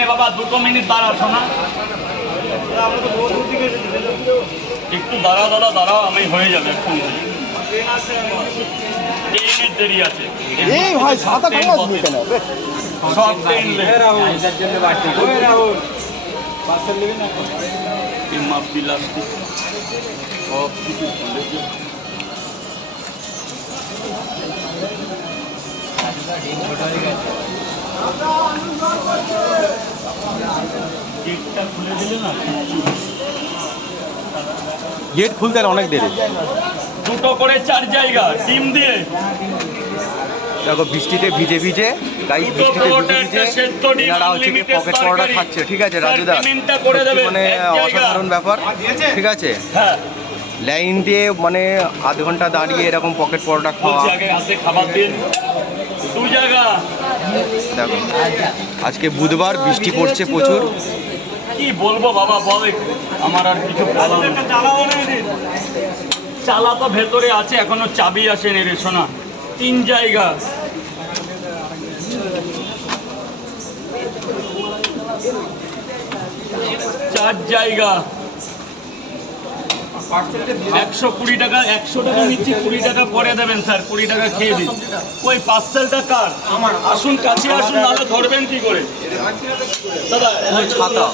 বাবা 2 মিনিট দাঁড়াও শোনা, একটু দাঁড়াও দাদা, দাঁড়াও, আমি হয়ে যাবে একটু। ট্রেনের দেরি আছে। এই ভাই সাদা কাগজ নিতে না সব ট্রেন মাপ বিলাস্টিক সব কিছু খুলেছে। গেটটা খুলে দিলে না, গেট খুলতে অনেক দেরি। 2টো করে 4 জায়গা ডিম দিয়ে। দেখো বৃষ্টিতে ভিজে ভিজে, গাইস বৃষ্টিতে ভিজে ভিজে এনারা হচ্ছে কি পকেট পরোটা খাচ্ছে। ঠিক আছে রাজুদা, মানে অসাধারণ ব্যাপার। ঠিক আছে, হ্যাঁ লাইন দিয়ে মানে আধ ঘন্টা দাঁড়িয়ে এরকম পকেট পরোটা খাওয়া। খাবার দিন 2 জায়গা। দেখো আজকে বুধবার, বৃষ্টি পড়ছে প্রচুর। কি বলবো বাবা, বল আমার আর কিছু বলার নেই। চালা তো ভেতরে আছে, এখনো চাবি আসেনি রে সোনা। 3 জায়গা, 4 জায়গা। 120 টাকা, 100 টাকা নিচ্ছি, 20 টাকা পরে দেবেন স্যার, 20 টাকা খেয়ে দিন। ওই পার্সেলটা কার? আসুন কাছে আসুন, নাহলে ধরবেন কি করে দাদা? ছাতা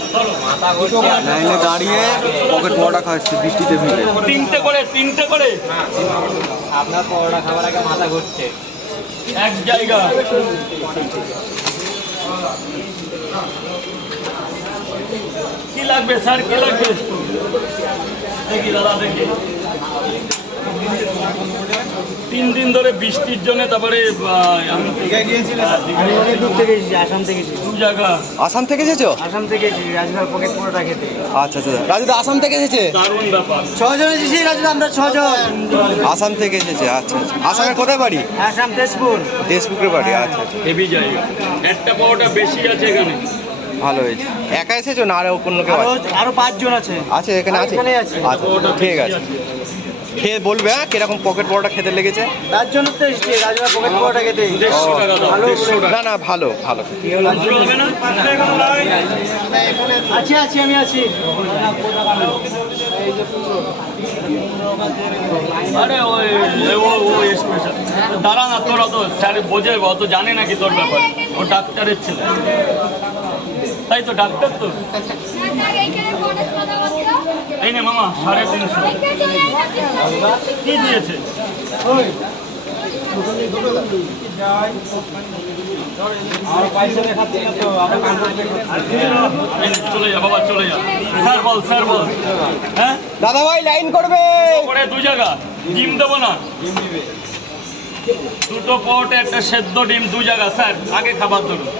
লাইনে দাঁড়িয়ে পকেট পরোটা খাচ্ছে বৃষ্টিতে ভিজে। 3টে করে, 3টে করে। আপনার পরোটা খাবার আগে মাথা ঘুরছে। 1 জায়গা। কি লাগবে স্যার, কি লাগবে? দেখি দাদা, দেখি 3 দিন ধরে বৃষ্টির জন্য, তারপরে আসাম থেকে 2 জায়গা। আসাম থেকে এসেছো? আসাম থেকে রাজুদার পকেট পরোটা খেতে। আচ্ছা আচ্ছা, রাজুদা আসাম থেকে এসেছে? দারুণ ব্যাপার। 6 জন এসেছি রাজুদা, আমরা 6 জন আসাম থেকে এসেছে। আচ্ছা আচ্ছা, আসামের কোথায় বাড়ি? আসাম তেজপুর। দেশপুরের বাড়ি। আচ্ছা আচ্ছা, হেভি জায়গা। একটা পরোটা বেশি আছে এখানে। ভালো হয়েছে। একা এসেছো না আরও অন্য কেউ আছে? আরো 5 জন আছে। আছে এখানে আছে? এখানে আছে। আচ্ছা ঠিক আছে, খেয়ে বলবে হ্যাঁ কিরকম পকেট পরোটা খেতে লেগেছে। তার জন্য তো এসেছি রাজুদার পকেট পরোটা খেতে। 150 টাকা দাও, 150 টাকা। না না, ভালো ভালো। ভালো হবে না? আছি আছি, আমি আছি। আরে ওই স্পেশাল দাঁড়া না, তোরা তো স্যার বোঝে, অত জানে নাকি তোর ব্যাপার? ও ডাক্তারের ছেলে, তাই তো, ডাক্তার তো। এই নে মামা, 350। কি দিয়েছে? চলে যা বাবা, চলে যা। স্যার বল, স্যার বল। হ্যাঁ দাদা ভাই লাইন করবে। 2 জায়গা ডিম দেবো না? 2টো পরোটা, একটা সেদ্ধ ডিম, 2 জায়গা স্যার। আগে খাবার ধরুন।